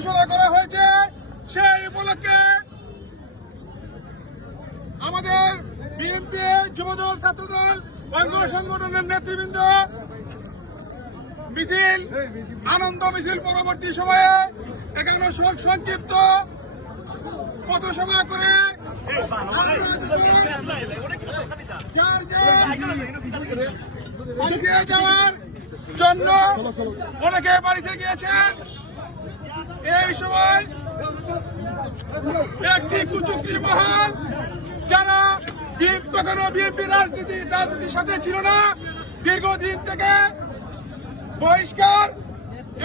ঘোষণা করা হয়েছে, সেই উপলক্ষে আমাদের বিএনপি যুবদল, ছাত্রদল, অঙ্গ সংগঠনের নেতৃবৃন্দ মিছিল, আনন্দ মিছিল পরবর্তী সময়ে এখানে সংক্ষিপ্ত পথসভা করে যাওয়ার জন্য অনেকে বাড়িতে গিয়েছেন। এই সময় একটি কুচুকরি মহল যারা কখনো বিএনপি রাজনীতি রাজনীতির সাথে ছিল না দীর্ঘদিন থেকে বহিষ্কার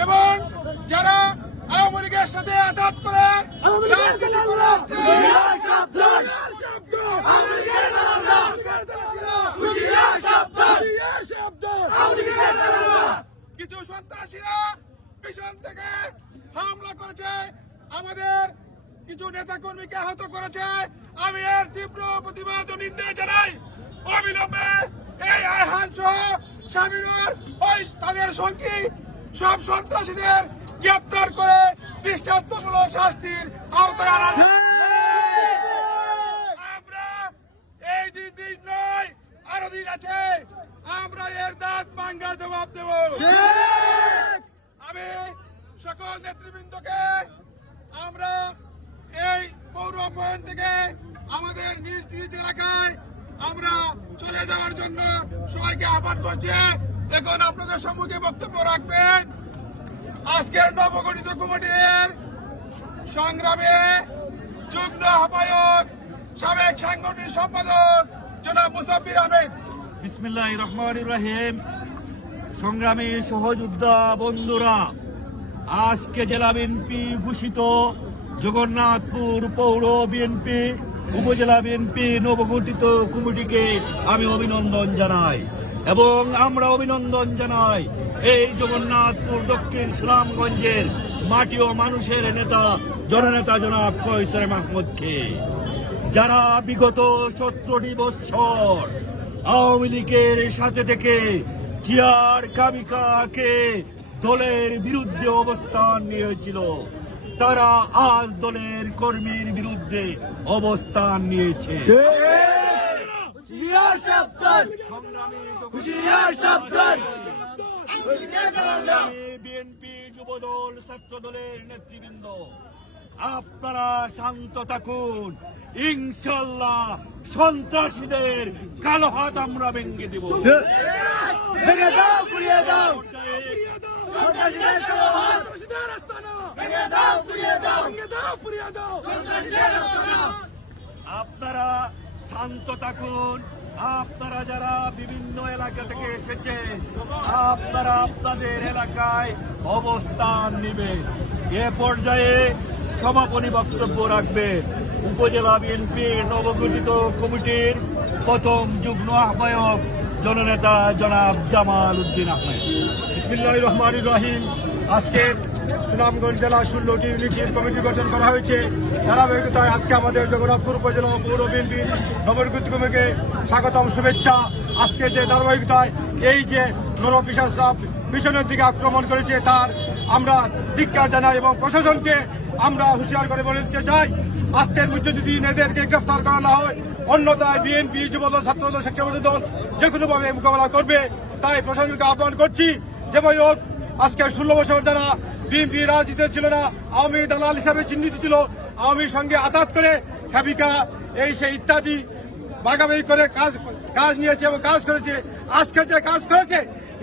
এবং যারা আওয়ামী লীগের সাথে আঘাত করে রাজনীতি করে আসছে। কিছু সন্ত্রাসীরা পিছন থেকে করেছে, আমাদের কিছু নেতা কর্মীকে আহত করেছে। আমি এর তীব্র প্রতিবাদ নিন্দা জানাই। অবিলম্বে এই আয়হান সহ স্বামীর ওই তাদের সঙ্গী সব সন্ত্রাসীদের গ্রেপ্তার করে দৃষ্টান্তমূলক শাস্তির আওতায় আনা আমরা এই দিন দিন নয়, আরও দিন আছে। আমরা এর দাঁত ভাঙ্গার জবাব দেব। সকল নেতৃবৃন্দকে আমরা এই পৌর পয়েন্ট থেকে আমাদের নিজ নিজ এলাকায় আমরা চলে যাওয়ার জন্য সবাইকে আহ্বান করছি। এখন আপনাদের সম্মুখে বক্তব্য রাখবেন। আজকের নবগঠিত কমিটির সংগ্রামে যুগ্ম আহ্বায়ক, সাবেক সাংগঠনিক সম্পাদক জনাব মুসাফির আহমেদ। বিসমিল্লাহ রহমান ইব্রাহিম সংগ্রামী সহযোদ্ধা বন্ধুরা আজকে জেলা বিএনপি ভূষিত জগন্নাথপুর পৌর বিএনপি, উপজেলা বিএনপি নবগঠিত কমিটিকে আমি অভিনন্দন জানাই এবং আমরা অভিনন্দন জানাই এই জগন্নাথপুর দক্ষিণ সুনামগঞ্জের মাটি ও মানুষের নেতা, জননেতা জনাব কৈশোর মাহমুদকে। যারা বিগত সতেরোটি বছর আওয়ামী লীগের সাথে থেকে টিয়ার কামিকাকে দলের বিরুদ্ধে অবস্থান নিয়েছিল। তারা আজ দলের কর্মীর বিরুদ্ধে অবস্থান নিয়েছে। বিএনপি যুবদল ছাত্র দলের নেতৃবৃন্দ আপনারা শান্ত থাকুন। ইনশাল্লাহ সন্ত্রাসীদের কালো হাত আমরা ভেঙে দেব। ভেঙে দাও দাও। আপনারা শান্ত থাকুন। আপনারা যারা বিভিন্ন এলাকা থেকে এসেছেন, আপনারা আপনাদের এলাকায় অবস্থান নেবেন। এ পর্যায়ে সমাপনী বক্তব্য রাখবেন। উপজেলা বিএনপির নবগঠিত কমিটির প্রথম যুগ্ম আহ্বায়ক জননেতা জনাব জামাল উদ্দিন আহমেদ। বিসমিল্লাহ রহমান রহিম। আজকে সুনামগঞ্জ জেলা ষোলোটি ইউনিটের কমিটি গঠন করা হয়েছে। ধারাবাহিকতায় আজকে আমাদের জগন্নাথপুর উপজেলা পৌর বিএনপি নবরগুত কমিকে স্বাগতম, শুভেচ্ছা। আজকে যে ধারাবাহিকতায় এই যে গণপিসাসরা মিশনের দিকে আক্রমণ করেছে, তার আমরা ধিক্কার জানাই এবং প্রশাসনকে আমরা হুঁশিয়ার করে বলে দিতে চাই, আজকের মধ্যে যদি এদেরকে গ্রেফতার করা না হয়। অন্যথায় বিএনপি যুবদল, ছাত্রদল স্বেচ্ছাসেবক দল যে কোনোভাবে মোকাবেলা করবে। তাই প্রশাসনকে আহ্বান করছি যে হোক, আজকে ষোলো বছর যারা বিএনপি রাজনীতিতে ছিল না, আওয়ামী দালাল হিসাবে চিহ্নিত ছিল, আওয়ামীর সঙ্গে আঘাত করে খাবিকা এই সেই ইত্যাদি ভাগাভাগি করে কাজ কাজ নিয়েছে এবং কাজ করেছে। আজকে যে কাজ করেছে,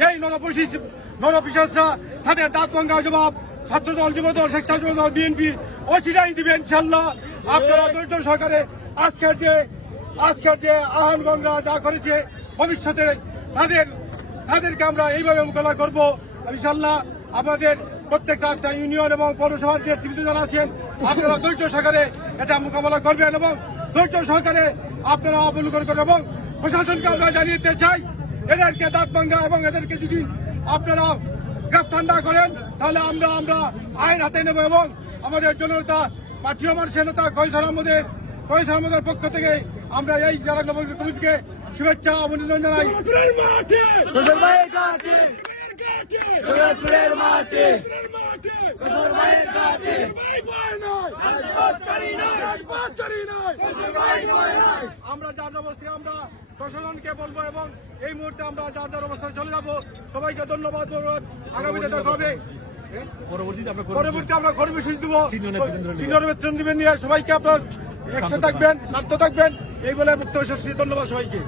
এই নরপশিস নরপিসাসরা তাদের দাঁত গঙ্গা জবাব, ছাত্রদল, যুবদল, স্বেচ্ছাসেবক দল, বিএনপি, অচিরাই দিবেন ইনশাল্লাহ আপনারা ধৈর্য সহকারে আজকের যে আজকের যে আহ্বান গঙ্গা যা করেছে, ভবিষ্যতে তাদের তাদেরকে আমরা এইভাবে মোকাবেলা করব। ইনশাল্লাহ আমাদের প্রত্যেকটা একটা ইউনিয়ন এবং পৌরসভার যে তীব্র যারা আছেন, আপনারা ধৈর্য সহকারে এটা মোকাবেলা করবেন এবং ধৈর্য সহকারে আপনারা অবলোকন করবেন এবং প্রশাসনকে আমরা জানিয়ে দিতে চাই, এদেরকে দাঁত ভাঙ্গা এবং এদেরকে যদি আপনারা গ্রেফতার না করেন, তাহলে আমরা আমরা আইন হাতে নেব এবং আমাদের জনতা পার্টি মানুষের নেতা কৈশোর আহমদের কৈশোর আহমদের পক্ষ থেকে আমরা এই জেলা কমিটিকে শুভেচ্ছা অভিনন্দন। জানাই আমরা যার অবস্থায় আমরা প্রশাসনকে বলব এবং এই মুহূর্তে আমরা যার যার অবস্থায় চলে যাব সবাইকে ধন্যবাদ আগামীতে দেখা হবে। পরবর্তীতে আমরা কর্মসূচি দেবো। সিনিয়র নেতৃত্ব নিয়ে সবাইকে আপনার একসাথে থাকবেন শান্ত থাকবেন। এই বলে মুক্ত হয়েছে ধন্যবাদ সবাইকে।